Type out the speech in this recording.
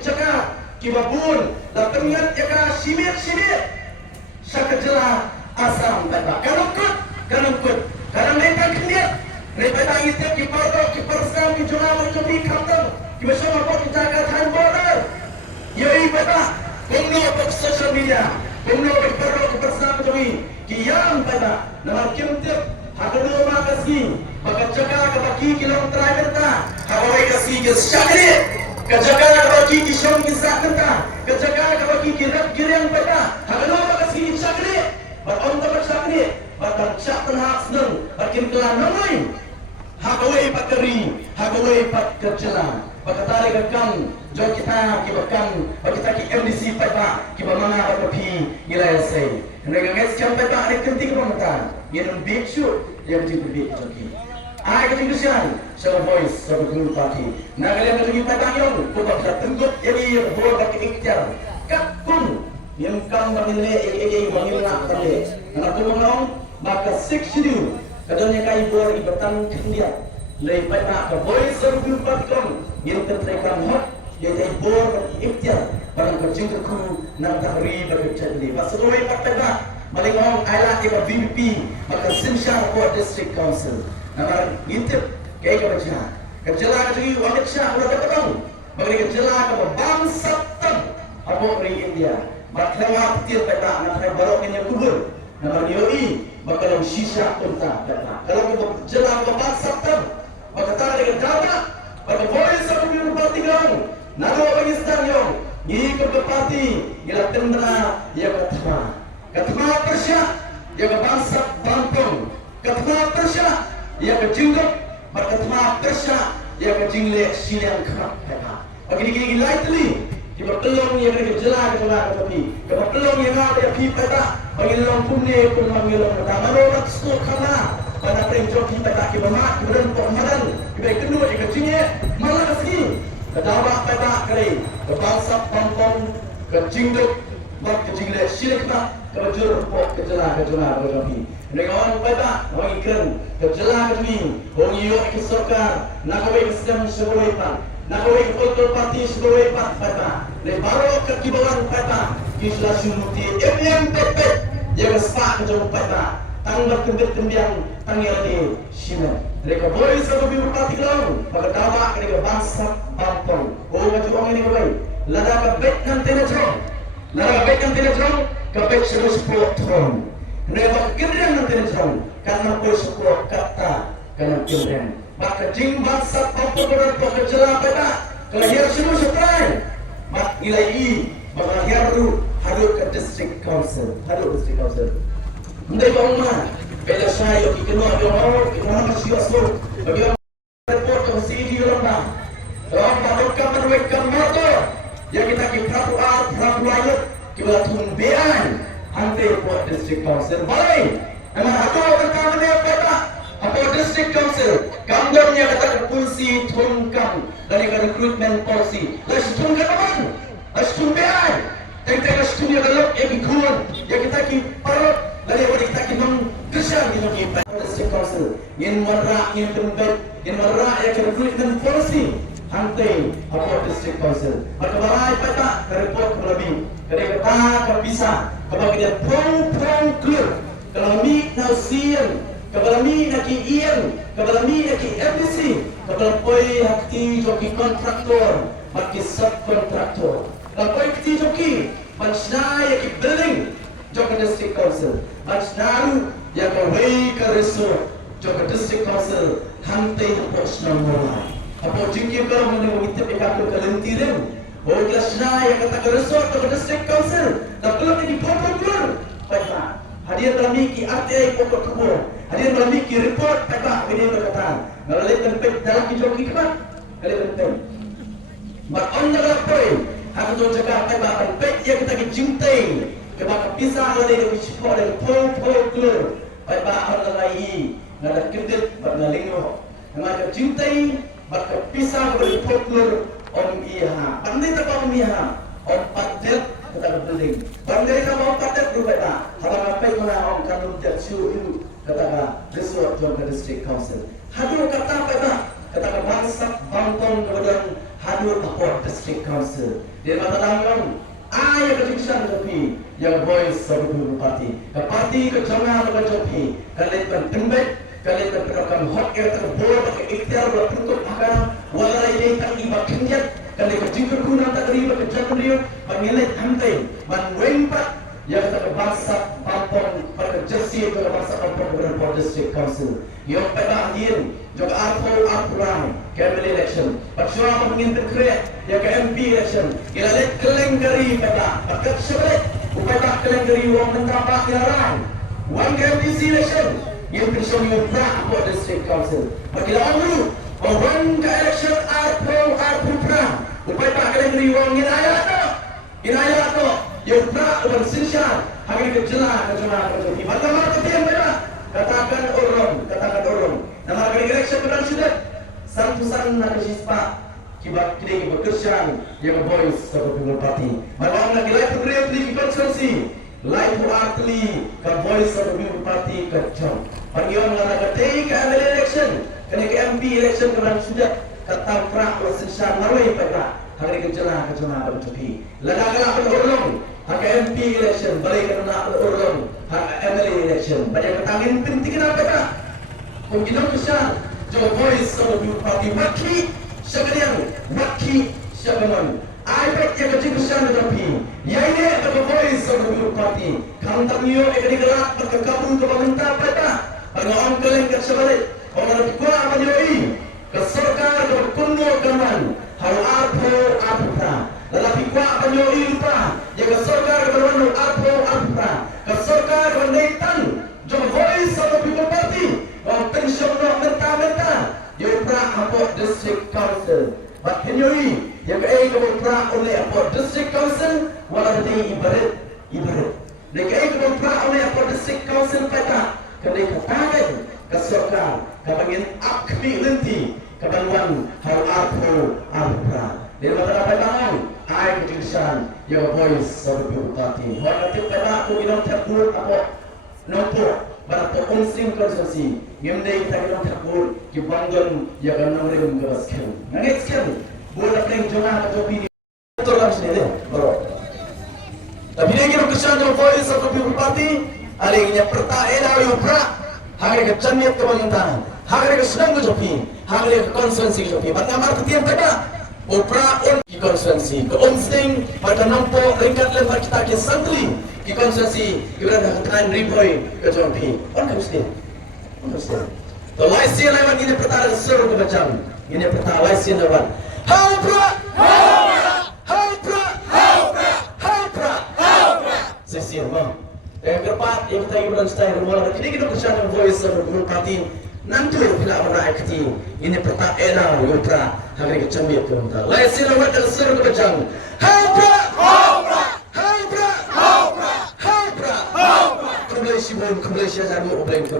cakap kibabun la pengat ya ka simit sakajela asam baba kanukut karena mereka kendiat mereka itu kiparskam ki jona mencobi khatam ki bersama kau jaga than border yai baba kumno pak social media kumno kiparsam mencobi ki yang baba nama kimtip hakado makasi maka jaga ka baki kilom traverta hawai kasi ke syakri ka jaga ka baki ki shom ki zakata ka jaga ka baki ki rab girang baba hakado makasi syakri ba on ta syakri batang syaktan hak senang bakim kelan namai hakawai pakari hakawai pak kerjala bakatari kakam jo kita kibakam bakita ki MDC pada kibamanga bapi nilai sai hendak ngai siam pada ada kenting pemata yang big shoot yang jadi big joki ai ketinggian so voice so group party nagalian ketinggi pada yang kubat tenggut jadi bol bak ikhtiar kapun yang kam bangile bangile nak tale anak tulung maka sekshidu kadanya kai bor ibatan kendia lay pada ka voice so group party yang tertekan hot dia jadi bor ikhtiar barang kerjing ku nak tahri bekerja ini pasoi pakta malingong ala iba VP maka Sinsha Port District Council nama ngintip kay kabaja kajela jadi wanit sya ulah ketang bagi kajela ka bangsa tam abo ri India maklewa petir peta nak barok nya kubur nama yoi bakal sisa unta data kalau kita kajela ka bangsa tam maka tara dengan data maka voice of the party gang nago Pakistan yo ngikut ke parti gila tendra ya katma persya ya ke bangsa Bangkong katma persya ya ke jinggot katma persya ya ke jingle silang kerap begini lightly kita pelong yang ke jela tapi kita pelong yang ada pi pada bagi long punne pun mangilong pertama rolak sto kana pada pring joki pada kita mat kemudian pemadan kita kedua ke jinge malah kasih kedawa pada kali ke bangsa Bangkong ke jinggot ke jingle silang kejur pok kejela berjopi dengan pada orang ikan kejela kami orang iyo ke sokar nak awak sistem sebagai pan nak awak kultur parti sebagai pan pada le baru ke kibawan pada kisah sumuti MMPP yang sepak ke pada tanggal tembiang tanggal di sini mereka boleh satu biru parti kalau pada dawa mereka bangsa Bangkong macam orang ini baik lada ke bet nanti nak kapit sa support tron. Neba kinren ng tinitron karena po support kata kanang kinren. Maka jing bangsa pampukuran po kajala pada kalahir sino sa prime. Mak ilai maka haru ke district council. Hindi ba uma pela sayo kikino yung kinana siya so bagi report ng CD lang na. Ram padok ka motor. Ya kita prapu layot kita tumbian hampir Port District Council baik memang aku akan dia pada Port District Council kanggurnya kata fungsi tungkang dari recruitment policy lalu tungkang apa? lalu tumbian tentang studio dalam ekikun yang kita parot dari orang kita meng kesan di Port District Council yang merak yang tempat yang merak yang recruitment policy hantai Port District Council maka balai pada report lebih kerana kita bisa kepada dia prong clear kalau mi na sian kepada mi na ki ian kepada mi na ki MDC kepada poi hakti joki kontraktor maki subkontraktor kalau poi hakti joki pansnai ki building joka district council pansnaru ya kawai ka resort joka district council hantai posna mola apa jingki ka mana kita pekak kalentiren oh kelas yang kata resort atau district council dan kalau ini pokok keluar pada hadir dalam miki RTI pokok keluar hadir dalam miki report pada ini berkata kalau lihat tempat dalam kijoki kemat kalau tempat mak on dalam poin aku tu cakap pada tempat yang kita cintai kepada pisah ada di sekolah dari pokok keluar pada orang lain ada kredit pada lingo nama cintai pada pisah dari pokok keluar om iya, pandai tak om iya, om padet kita berdeling. Pandai tak om padet berbeda. Halang apa yang mana om kanun tersiu itu kata resort Jogja District Council. Hadir kata apa dah? Kata bangsa Bangkong kemudian hadir Jadul Papua District Council. Dia mata dalam ayah kejujuran jopi yang voice sebuah parti. Ke parti ke jangan dengan jopi. Kalian penbet, kalian berprogram hot air terbor pakai ikhtiar berbentuk akan walai ini tak iba kenjat. Kalian kejungkur guna tak terima kejangan dia. Mengilit hantai, menwempat. Yang kata bangsa Pampong pada jersi juga bangsa Pampong dengan Papua District Council. Yang pada akhir juga Arpurang Cabinet election. Perjuangan mengintin kreat yang ke MP election. Kita lihat kelenggari pada pakat sebelah. Upaya kelenggari uang mentampak dilarang. One MPC election. Yang bersama dengan Papua District Council. Bagi lawan dulu. One election Arpurang. Upaya kelenggari uang ini ayat tu. Ini ayat tu. Yang tak bersihkan hari kejelah kejelah kejelah. Bagaimana ketian mereka? Katakan orang. Nama kali election benar sudah. Santusan nak sispa kibat kini bekerja yang voice sebagai parti. Bagaimana kita berdiri di konsensi. Live artli ke voice sebagai parti kejam. Bagi orang yang nak take election, kena ke MP election benar sudah. Kata prak bersihkan marwai pada hari kejelah bercuti. Ladaklah berorong. Hak MP election balik ke nak urung hak MLA election banyak ketangin penting kenapa tak? Kemungkinan besar jauh voice sebagai parti wakil siapa iPad yang kecil besar tetapi yang ini adalah voice sebagai parti kantornya yang digerak berkabung ke pemerintah pada orang keleng ke sebalik orang kuat apa jauhi ke serkar ke kuno kaman hal apa lelaki kuat penyoi lupa yang kesorgar berwarna apa kesorgar berdaitan jom voice of people party orang pensiun nak mentah yang pernah apa district council but penyoi yang pernah oleh apa district council walau di ibarat mereka pernah oleh apa district council pada kena katakan kesorgar kapangin akmi lenti kebaluan hal apa dia berkata apa I kejujuran your voice sebagai parti. Orang itu pada aku minum takbir apa nomor pada konsing konsensi. Yang ini kita minum takbir kebangun yang kena mereka mengeraskan. Nangis kan? Buat apa yang jangan atau pilih betul lah sini deh, bro. Tapi dia kira kejujuran your voice sebagai parti. Ada yang pertanyaan yang berat. Hari kecamiat kebangunan. Hari kesenang kejopi. Hari konsensi kejopi. Bagaimana ketian pada? Upra di konsensi ke omsting pada nampak ringkat lembar kita ke santri di konsensi kita dah katakan riboy ke jompi on mesti to laisian lewat ini pertara seru ke macam ini pertara laisian lewat haupra sesian bang yang keempat yang kita ingin style rumah ini kita bersama voice sebagai parti nanti bila orang aktif ini pertama era upra hari kecambiak kemudian laisian lewat dan seru ke macam haupra Kembali si bom, kembali si azar, mau beli ke